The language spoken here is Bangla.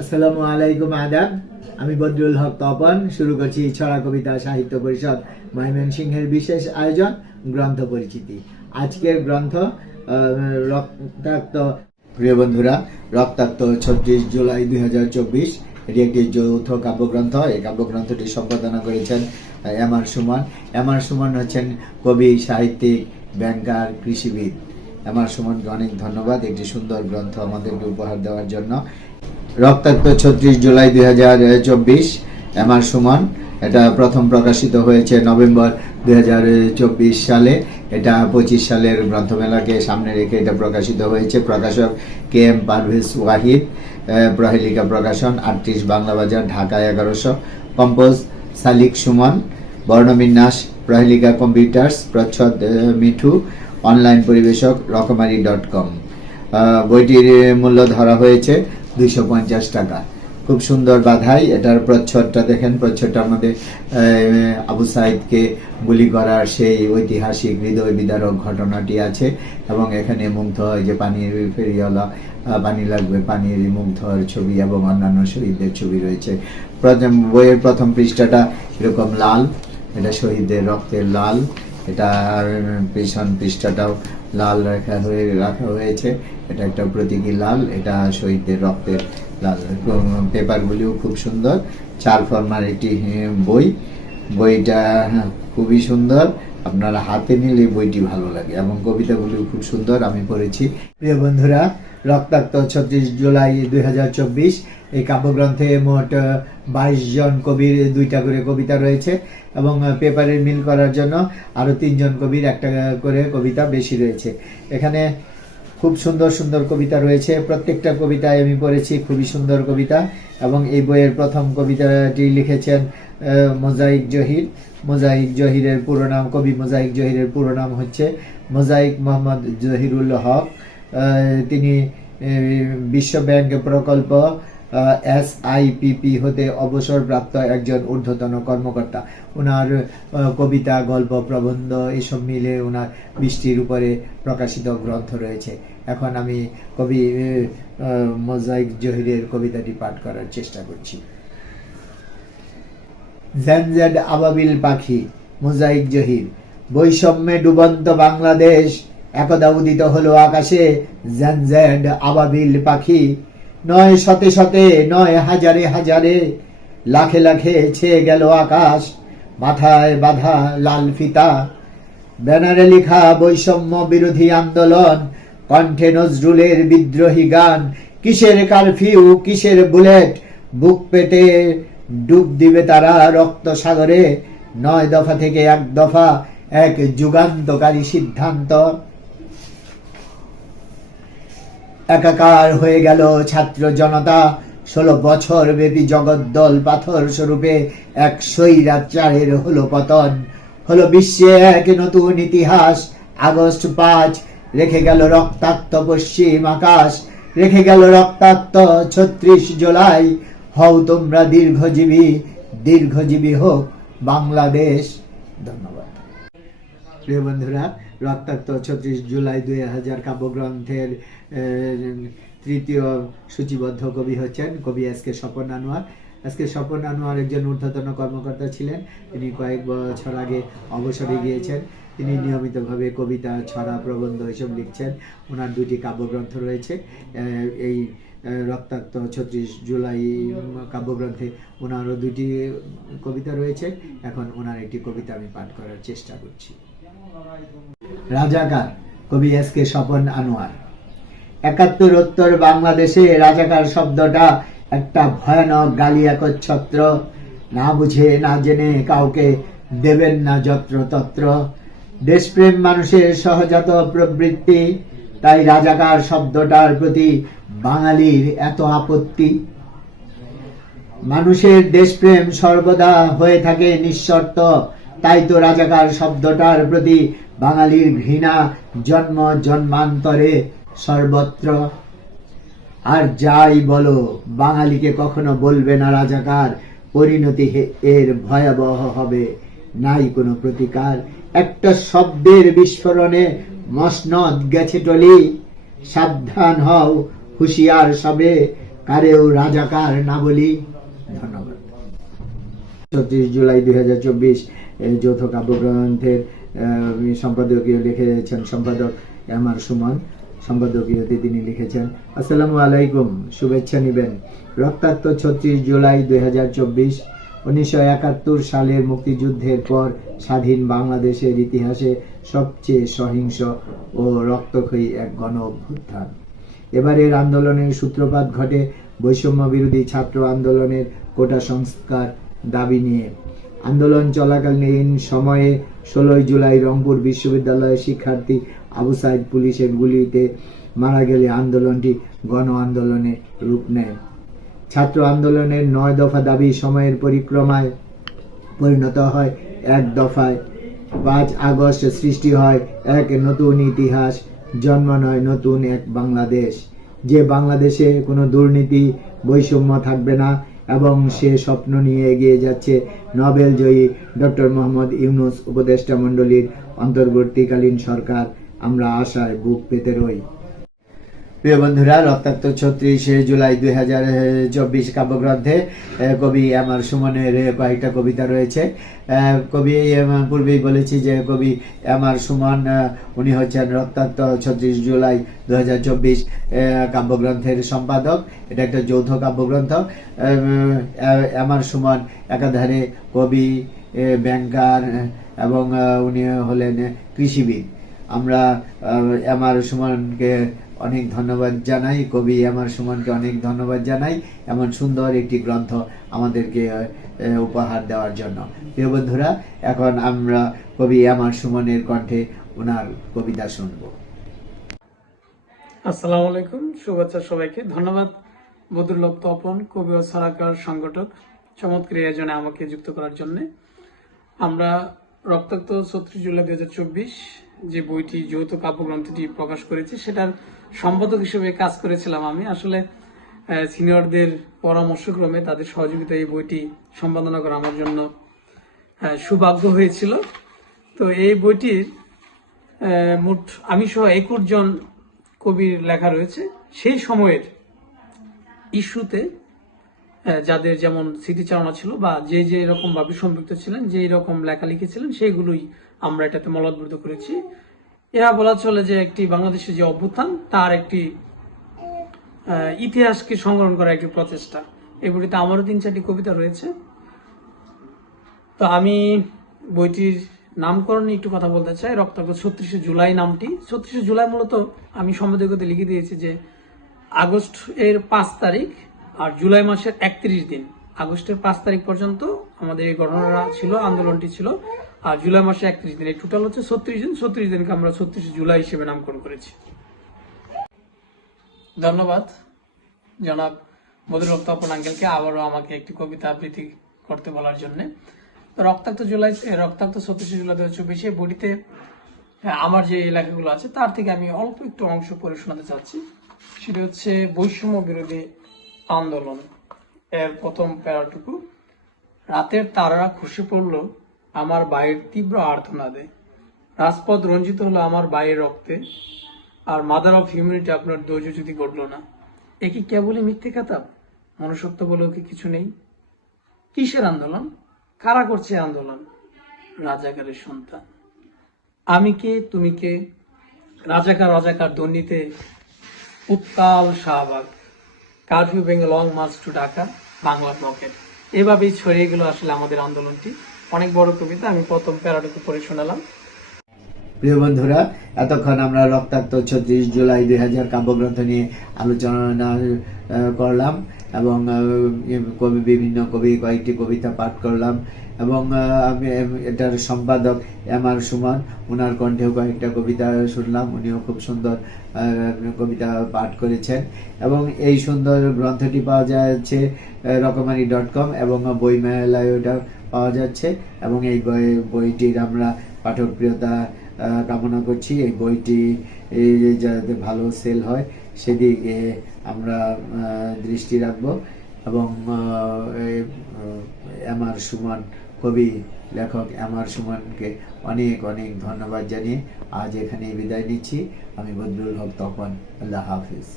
আসসালামু আলাইকুম, আদাব। আমি বদরুল হক তপন, শুরু করছি ছড়া কবিতা সাহিত্য পরিষদ, ময়মনসিংহের বিশেষ আয়োজন, গ্রন্থ পরিচিতি। আজকের গ্রন্থ রক্তাক্ত। প্রিয় বন্ধুরা, রক্তাক্ত ছত্রিশ জুলাই দুই হাজার চব্বিশ, এটি একটি যৌথ কাব্যগ্রন্থ। এই কাব্যগ্রন্থটি সম্পাদনা করেছেন M R Suman. M R Suman হচ্ছেন কবি, সাহিত্যিক, ব্যাংকার, কৃষিবিদ। এম আর সুমনকে অনেক ধন্যবাদ। একটি সুন্দর গ্রন্থ আমাদেরকে উপহার দেওয়ার জন্য। রক্তাক্ত ছত্রিশ জুলাই দুই হাজার চব্বিশ, এমআর সুমন। এটা প্রথম প্রকাশিত হয়েছে নভেম্বর দুই হাজার চব্বিশ সালে। এটা পঁচিশ সালের গ্রন্থমেলাকে সামনে রেখে এটা প্রকাশিত হয়েছে। প্রকাশক কে এম পারভেজ ওয়াহিদ প্রহেলিকা প্রকাশন, আটত্রিশ বাংলা বাজার, ঢাকা এগারোশো। কম্পোজ সালিক সুমন বর্ণবিন্যাস প্রহেলিকা কম্পিউটার্স, প্রচ্ছদ মিঠু, অনলাইন পরিবেশক রকমারি ডট কম। বইটির মূল্য ধরা হয়েছে দুইশো পঞ্চাশ টাকা। খুব সুন্দর বাধাই, এটার প্রচ্ছদটা দেখেন, প্রচ্ছদটার মধ্যে আবু সাইদকে গুলি করার সেই ঐতিহাসিক হৃদয় বিদারক ঘটনাটি আছে এবং এখানে মুগ্ধ হয় যে পানির ফেরিওয়ালা পানি লাগবে, পানির মুগ্ধর ছবি এবং অন্যান্য শহীদদের ছবি রয়েছে। প্রথম, বইয়ের প্রথম পৃষ্ঠাটা এরকম লাল, এটা শহীদদের রক্তের লাল এটা পেছন পৃষ্ঠাটাও লাল রাখা হয়ে, রাখা হয়েছে। এটা একটা প্রতীকী লাল, এটা শহীদদের রক্তের লাল। পেপারগুলিও খুব সুন্দর। চার ফর্মার একটি বই। বইটা খুবই সুন্দর। আপনারা হাতে নিলে বইটি ভালো লাগে এবং কবিতাগুলিও খুব সুন্দর আমি পড়েছি। প্রিয় বন্ধুরা রক্তাক্ত ছত্রিশ জুলাই দুই হাজার চব্বিশ এই কাব্যগ্রন্থে মোট বাইশ জন কবির দুইটা করে কবিতা রয়েছে এবং আহ, পেপারের মিল করার জন্য আরও তিনজন কবির একটা করে কবিতা বেশি রয়েছে। এখানে খুব সুন্দর সুন্দর কবিতা রয়েছে। প্রত্যেকটা কবিতায় আমি পড়েছি খুবই সুন্দর কবিতা এবং এই বইয়ের প্রথম কবিতাটি লিখেছেন মোজাইক জহির। মোজাইক জহিরের পুরো নাম কবি মোজাইক জহিরের পুরো নাম হচ্ছে মোজাইক মোহাম্মদ জহিরুল হক। তিনি আহ, বিশ্ব ব্যাংক প্রকল্প এস আইপিপি হতে অবসরপ্রাপ্ত একজন ঊর্ধ্বতন কর্মকর্তা। ওনার কবিতা গল্প প্রবন্ধ এসব মিলে ওনার বৃষ্টির উপরে প্রকাশিত গ্রন্থ রয়েছে। এখন আমি কবি মোজাইক জহিরের কবিতাটি পাঠ করার চেষ্টা করছি। জ্যানজ্যাড আবাবিল পাখি মোজাইক জহির। বৈষম্যে ডুবন্ত বাংলাদেশ, একদা উদিত হলো আকাশে জ্যানজ্যাড আবাবিল পাখি। নয় শতে শতে, নয় হাজারে হাজারে, লাখে লাখে ছেয়ে গেল আকাশ, মাথায় বাঁধা লাল ফিতা। ব্যানারে লেখা বৈষম্য বিরোধী আন্দোলন, কণ্ঠে নজরুলের বিদ্রোহী গান। কিসের কারফিউ, কিসের বুলেট? বুক পেটে ডুব দিবে তারা রক্ত সাগরে। নয় দফা থেকে এক দফা এক যুগান্তকারী সিদ্ধান্ত। একাকার হয়ে গেল ছাত্র জনতা। ষোলো বছর ব্যাপী জগদ্দল পাথর স্বরূপে এক স্বৈরাচারের হলো পতন। হলো বিশ্বে এক নতুন ইতিহাস। আগস্ট পাঁচ, রেখে গেল রক্তাক্ত পশ্চিম আকাশ। রেখে গেল রক্তাক্ত ছত্রিশ জুলাই। হও তোমরা দীর্ঘজীবী দীর্ঘজীবী হোক বাংলাদেশ। ধন্যবাদ। প্রিয় বন্ধুরা, রক্তাক্ত ছত্রিশ জুলাই দুই হাজার কাব্যগ্রন্থের তৃতীয় সূচিবদ্ধ কবি হচ্ছেন কবি S K Swapan Anwar. S K Swapan Anwar একজন ঊর্ধ্বতন কর্মকর্তা ছিলেন। তিনি কয়েক বছর আগে অবসরে গিয়েছেন। তিনি নিয়মিতভাবে কবিতা, ছড়া, প্রবন্ধ এসব লিখছেন। ওনার দুটি কাব্যগ্রন্থ রয়েছে। এই রক্তাক্ত ছত্রিশ জুলাই কাব্যগ্রন্থে ওনারও দুটি কবিতা রয়েছে। এখন ওনার একটি কবিতা আমি পাঠ করার চেষ্টা করছি। রাজাকার, কবি এস কে স্বপন আনোয়ার। একাত্তরোত্তর বাংলাদেশে রাজাকার শব্দটা একটা ভয়ানক গালি একচ্ছত্র না বুঝে, না জেনে কাউকে দেবেন না যত্র তত্র দেশপ্রেম মানুষের সহজাত প্রবৃত্তি তাই রাজাকার শব্দটার প্রতি বাঙালির এত আপত্তি? মানুষের দেশপ্রেম সর্বদা হয়ে থাকে নিঃশর্ত, তাই তো রাজাকার শব্দটার প্রতি বাঙালির ঘৃণা জন্ম জন্মান্তরে সর্বত্র। আর যাই বলো, বাঙালিকে কখনো বলবে না রাজাকার, পরিণতি এর ভয়াবহ হবে, নাই কোনো প্রতিকার। একটা শব্দের বিস্ফোরণে মসনদ গেছে টলি সাবধান হও, হুঁশিয়ার সবে, কারেও রাজাকার না বলি। ধন্যবাদ। ছত্রিশ জুলাই দুই হাজার চব্বিশ যৌথ কাব্যগ্রন্থের সম্পাদকীয় লিখেছেন সম্পাদক এম আর সুমন সম্পাদকীয়তে তিনি লিখেছেন, আসসালামু আলাইকুম, শুভেচ্ছা নিবেন। রক্তাক্ত ছত্রিশ জুলাই দুই হাজার চব্বিশ উনিশশো একাত্তর সালের মুক্তিযুদ্ধের পর স্বাধীন বাংলাদেশের ইতিহাসে সবচেয়ে সহিংস ও রক্তক্ষয়ী এক গণ অভ্যুত্থান। এবারের আন্দোলনের সূত্রপাত ঘটে বৈষম্য বিরোধী ছাত্র আন্দোলনের কোটা সংস্কার দাবি নিয়ে। আন্দোলন চলাকালীন সময়ে ষোলোই জুলাই রংপুর বিশ্ববিদ্যালয়ের শিক্ষার্থী আবু সাইদ পুলিশের গুলিতে মারা গেলে আন্দোলনটি গণ আন্দোলনে রূপ নেয়। ছাত্র আন্দোলনের নয় দফা দাবি সময়ের পরিক্রমায় পরিণত হয় এক দফায়। পাঁচ আগস্ট সৃষ্টি হয় এক নতুন ইতিহাস, জন্ম নয় নতুন এক বাংলাদেশ। যে বাংলাদেশে কোনো দুর্নীতি, বৈষম্য থাকবে না এবং সে স্বপ্ন নিয়ে এগিয়ে যাচ্ছে নোবেল জয়ী ডক্টর মোহাম্মদ ইউনুস উপদেষ্টা মণ্ডলীর অন্তর্বর্তীকালীন সরকার। আমরা আশায় বুক পেতে রই। প্রিয় বন্ধুরা, রক্তাক্ত ছত্রিশে জুলাই দুই হাজার চব্বিশ কাব্যগ্রন্থে কবি আমার সুমনের কয়েকটা কবিতা রয়েছে। কবি পূর্বেই বলেছি যে কবি আমার সুমন উনি হচ্ছেন রক্তাক্ত ছত্রিশ জুলাই দু হাজার চব্বিশ কাব্যগ্রন্থের সম্পাদক। এটা একটা যৌথ কাব্যগ্রন্থ। আমার সুমন একাধারে কবি ব্যাংকার, এবং উনি হলেন কৃষিবিদ। আমরা আমার সুমনকে অনেক ধন্যবাদ জানাই। কবি আমার সুমনকে অনেক ধন্যবাদ জানাই। এমন সুন্দর একটি গ্রন্থ আমাদেরকে উপহার দেওয়ার জন্য। প্রিয় বন্ধুরা, এখন আমরা কবি আমার সুমনের কণ্ঠে ওনার কবিতা শুনব। আসসালামু আলাইকুম, শুভেচ্ছা সবাইকে। ধন্যবাদ বদরুল্লভ তপন, কবি ও সারাকার সংগঠক, চমৎকার আয়োজনে আমাকে যুক্ত করার জন্য। আমরা রক্তাক্ত ছত্রিশ জুলাই দুই হাজার চব্বিশ যে বইটি, যৌথ কাব্যগ্রন্থটি প্রকাশ করেছে, সেটার সম্পাদক হিসেবে কাজ করেছিলাম আমি। আসলে সিনিয়রদের পরামর্শক্রমে তাদের সহযোগিতায় এই বইটি সম্পাদনা করা আমার জন্য সৌভাগ্য হয়েছিল। তো এই বইটির মোট আমি সহ একুশ জন কবির লেখা রয়েছে। সেই সময়ের ইস্যুতে যাদের যেমন স্মৃতিচারণা ছিল বা যে যে রকম ভাবে সম্পৃক্ত ছিলেন, যে রকম লেখা লিখেছিলেন সেইগুলোই আমরা এটাতে মলদ্ভুত করেছি। এরা বলা চলে যে একটি বাংলাদেশের যে অভ্যুত্থান, তার একটি ইতিহাসকে সংগ্রহণ করা একটি প্রচেষ্টা। বইটিতে আমারও তিন চারটি কবিতা রয়েছে। তো আমি বইটির নামকরণ একটু কথা বলতে চাই। রক্তাক্ত ছত্রিশে জুলাই নামটি। ছত্রিশে জুলাই মূলত আমি সম্পাদকতে লিখে দিয়েছি যে আগস্ট এর পাঁচ তারিখ আর জুলাই মাসের একত্রিশ দিন আগস্টের পাঁচ তারিখ পর্যন্ত আমাদের এই ঘটনাটা ছিল আন্দোলনটি ছিল। আর জুলাই মাসে একত্রিশ দিন এই টোটাল হচ্ছে ছত্রিশ দিন ছত্রিশ দিনকে আমরা ছত্রিশে জুলাই হিসেবে নামকরণ করেছি। ধন্যবাদ। জনাব বদরুল তপন আঙ্কেলকে আবারও আমাকে একটি কবিতা আবৃত্তি করতে বলার জন্য। রক্তাক্ত জুলাই রক্তাক্ত ছত্রিশে জুলাই দু হাজার বইটিতে হ্যাঁ, আমার যে এলাকাগুলো আছে তার থেকে আমি অল্প একটু অংশ পড়ে শোনাতে চাচ্ছি। সেটা হচ্ছে বৈষম্য বিরোধী আন্দোলন। এর প্রথম প্যারাটুকু, রাতের তারারা খুশি পড়ল আমার বায়ের তীব্র আর্তনাদে। রাজপথ রঞ্জিত হলো আমার বায়ের রক্তে, আর মাদার অফ হিউম্যানিটি আপনার ধৈর্য যদি ঘটলো না। এ কি কেবলই মিথ্যে কাতাব মনুষ্যত্ব বলেও কি কিছু নেই। কিসের আন্দোলন? কারা করছে আন্দোলন? রাজাকারের সন্তান। আমি কে? তুমি কে? রাজাকার রাজাকার দন্ডিতে উত্তাল শাহবাগ। কারফিউ ভেঙে long march to Dhaka Bangla blockade এভাবেই ছড়িয়ে গেল আসলে আমাদের আন্দোলনটি। অনেক বড় কবিতা, আমি প্রথম প্যারাটুকু পড়ে শোনালাম। প্রিয় বন্ধুরা, এতক্ষণ আমরা রক্তাক্ত ছত্রিশ জুলাই দুই হাজার কাব্যগ্রন্থ নিয়ে আলোচনা করলাম এবং কবি, বিভিন্ন কবি, কয়েকটি কবিতা পাঠ করলাম। এবং আমি এটার সম্পাদক এম আর সুমন ওনার কণ্ঠেও কয়েকটা কবিতা শুনলাম, উনিও খুব সুন্দর কবিতা পাঠ করেছেন। এবং এই সুন্দর গ্রন্থটি পাওয়া যাচ্ছে রকমারি ডট কম এবং বই বইমেলায় ওটা পাওয়া যাচ্ছে। এবং এই বই, বইটির আমরা পাঠকপ্রিয়তা কামনা করছি। এই বইটি যাতে ভালো সেল হয়, সেদিকে আমরা দৃষ্টি রাখব। এবং এম আর সুমন কবি, লেখক আমার সুমনকে অনেক অনেক ধন্যবাদ জানিয়ে আজ এখানেই বিদায় নিচ্ছি। আমি বদরুল হক তপন, আল্লাহ হাফিজ।